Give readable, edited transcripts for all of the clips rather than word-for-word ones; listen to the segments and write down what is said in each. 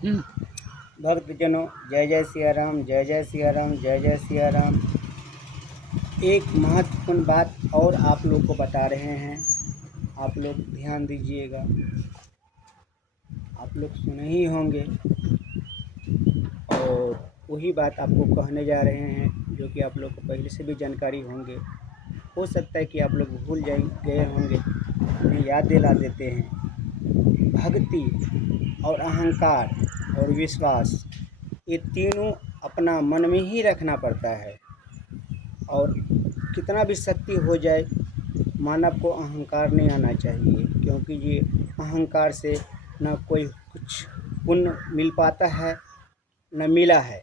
भक्तजनों, जय जय सिया राम, जय जय सिया राम, जय जय सिया राम। एक महत्वपूर्ण बात और आप लोग को बता रहे हैं, आप लोग ध्यान दीजिएगा। आप लोग सुने ही होंगे और वही बात आपको कहने जा रहे हैं जो कि आप लोग को पहले से भी जानकारी होंगे। हो सकता है कि आप लोग भूल गए होंगे, उन्हें याद दिला देते हैं। भक्ति और अहंकार और विश्वास, ये तीनों अपना मन में ही रखना पड़ता है। और कितना भी शक्ति हो जाए, मानव को अहंकार नहीं आना चाहिए, क्योंकि ये अहंकार से न कोई कुछ पुण्य मिल पाता है न मिला है।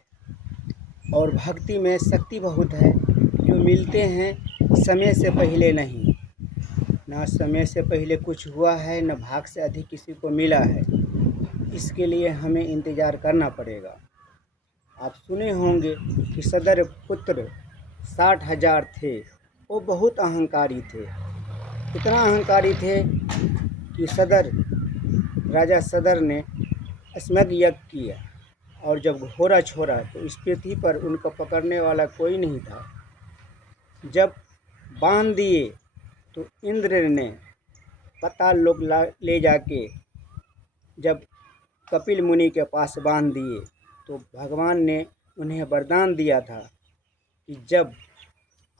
और भक्ति में शक्ति बहुत है, जो मिलते हैं समय से पहले नहीं, ना समय से पहले कुछ हुआ है, न भाग से अधिक किसी को मिला है। इसके लिए हमें इंतज़ार करना पड़ेगा। आप सुने होंगे कि सदर पुत्र 60,000 थे। वो बहुत अहंकारी थे, इतना अहंकारी थे कि राजा सदर ने अश्वमेध यज्ञ किया, और जब घोड़ा छोड़ा तो इस पृथ्वी पर उनको पकड़ने वाला कोई नहीं था। जब बांध दिए तो इंद्र ने पाताल लोक ले जाके जब कपिल मुनि के पास बांध दिए, तो भगवान ने उन्हें वरदान दिया था कि जब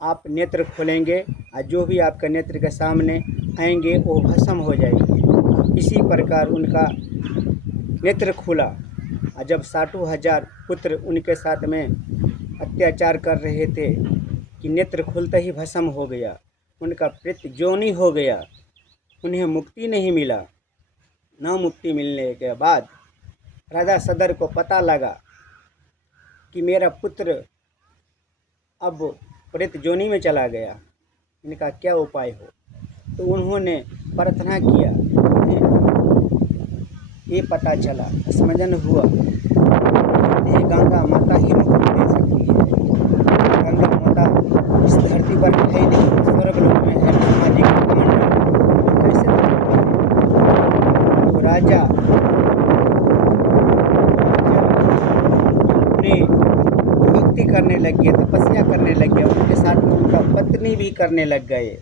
आप नेत्र खोलेंगे और जो भी आपके नेत्र के सामने आएंगे वो भस्म हो जाएंगे। इसी प्रकार उनका नेत्र खुला, और जब 60,000 पुत्र उनके साथ में अत्याचार कर रहे थे कि नेत्र खुलते ही भस्म हो गया, उनका प्रेत जोनी हो गया, उन्हें मुक्ति नहीं मिला। न मुक्ति मिलने के बाद राजा सदर को पता लगा कि मेरा पुत्र अब प्रेत जोनी में चला गया, इनका क्या उपाय हो। तो उन्होंने प्रार्थना किया, ये पता चला, समझन हुआ, ये गंगा माता ही मुक्ति दे सकती है। गंगा माता इस धरती पर है नहीं, स्वर्ग लोक में है, ब्रह्मा जी का कमंडल, तो कैसे तो राजा अपने भक्ति करने लग गए, तपस्या करने लग गए, उनके साथ में उनका पत्नी भी करने लग गए।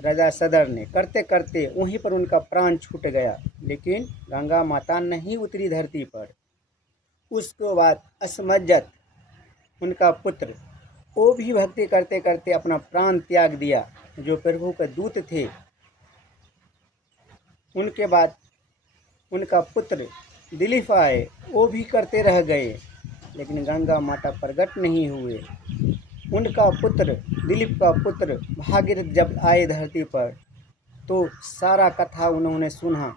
राजा सदर ने करते करते वहीं पर उनका प्राण छूट गया, लेकिन गंगा माता नहीं उतरी धरती पर। उसके बाद अश्वमेध उनका पुत्र, वो भी भक्ति करते करते अपना प्राण त्याग दिया, जो प्रभु के दूत थे। उनके बाद उनका पुत्र दिलीप आए, वो भी करते रह गए, लेकिन गंगा माता प्रकट नहीं हुए। उनका पुत्र दिलीप का पुत्र भागीरथ जब आए धरती पर, तो सारा कथा उन्होंने सुना।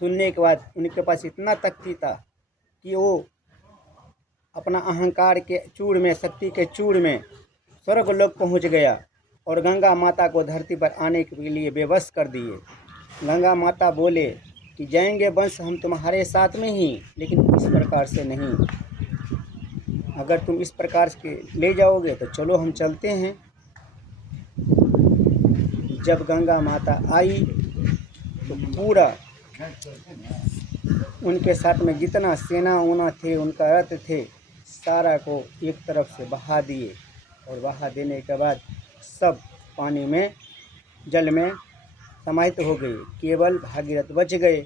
सुनने के बाद उनके पास इतना शक्ति था कि वो अपना अहंकार के चूड़ में, शक्ति के चूड़ में स्वर्ग लोक पहुँच गया, और गंगा माता को धरती पर आने के लिए बेबस कर दिए। गंगा माता बोले कि जाएंगे वंश हम तुम्हारे साथ में ही, लेकिन इस प्रकार से नहीं। अगर तुम इस प्रकार के ले जाओगे तो चलो हम चलते हैं। जब गंगा माता आई तो पूरा उनके साथ में जितना सेना उना थे, उनका रथ थे, सारा को एक तरफ से बहा दिए, और बहा देने के बाद सब पानी में, जल में समाहित हो गए, केवल भागीरथ बच गए।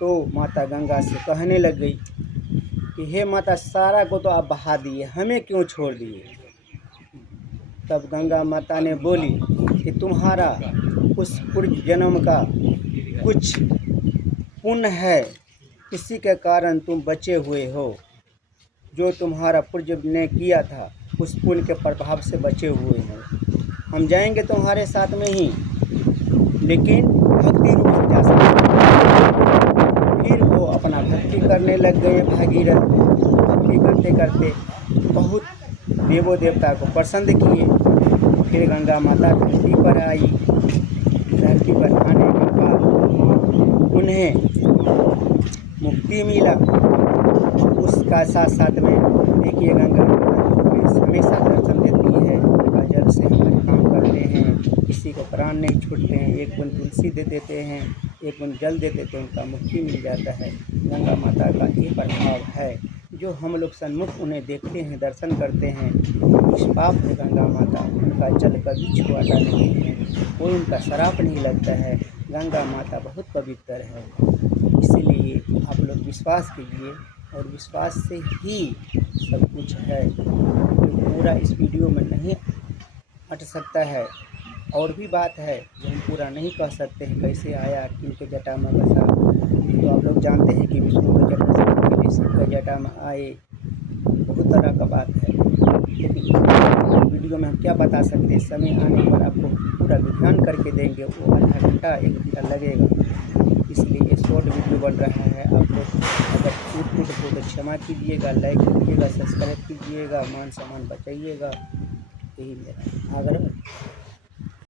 तो माता गंगा से कहने लग गई कि हे माता, सारा को तो आप बहा दिए, हमें क्यों छोड़ दिए। तब गंगा माता ने बोली कि तुम्हारा उस पूर्व जन्म का कुछ पुण्य है, इसी के कारण तुम बचे हुए हो। जो तुम्हारा पूर्व ने किया था, उस पुण्य के प्रभाव से बचे हुए हो। हम जाएंगे तुम्हारे साथ में ही, लेकिन भक्ति रूप से जा सकते। फिर वो अपना भक्ति करने लग गए भागीरथ। भक्ति करते करते बहुत देवों देवता को प्रसन्न किए। फिर गंगा माता धरती पर आई। धरती पर आने के बाद उन्हें मुक्ति मिला। उसका साथ साथ में देखिए, गंगा माता हमेशा दर्शन देती है। जल से हमारे काम करते हैं, किसी को प्राण नहीं छूटते हैं, एक बूंद तुलसी दे देते हैं, एक बूंद जल देते तो उनका मुक्ति मिल जाता है। गंगा माता का ये प्रभाव है। जो हम लोग सन्मुख उन्हें देखते हैं, दर्शन करते हैं, निष्पाप है गंगा माता। उनका जल कभी छुआता नहीं है, कोई उनका श्राप नहीं लगता है। गंगा माता बहुत पवित्र है। इसीलिए आप लोग विश्वास कीजिए, और विश्वास से ही सब कुछ है। तो पूरा इस वीडियो में नहीं अट सकता है। और भी बात है जो हम पूरा नहीं कह सकते हैं, कैसे आया, किनके जटा में बसा। तो आप लोग जानते हैं कि विष्णु के जटा से पहले शिव के जटा में आए, बहुत तरह का बात है। लेकिन वीडियो में हम क्या बता सकते हैं, समय आने पर आपको पूरा विज्ञान करके देंगे, वो आधा घंटा 1 घंटा लगेगा। इसलिए ये शॉर्ट वीडियो बन रहा है। आप लोग अगर टूट हो तो क्षमा कीजिएगा, लाइक कीजिएगा, सब्सक्राइब कीजिएगा, मान सम्मान बचाइएगा, यही मेरा आग्रह है।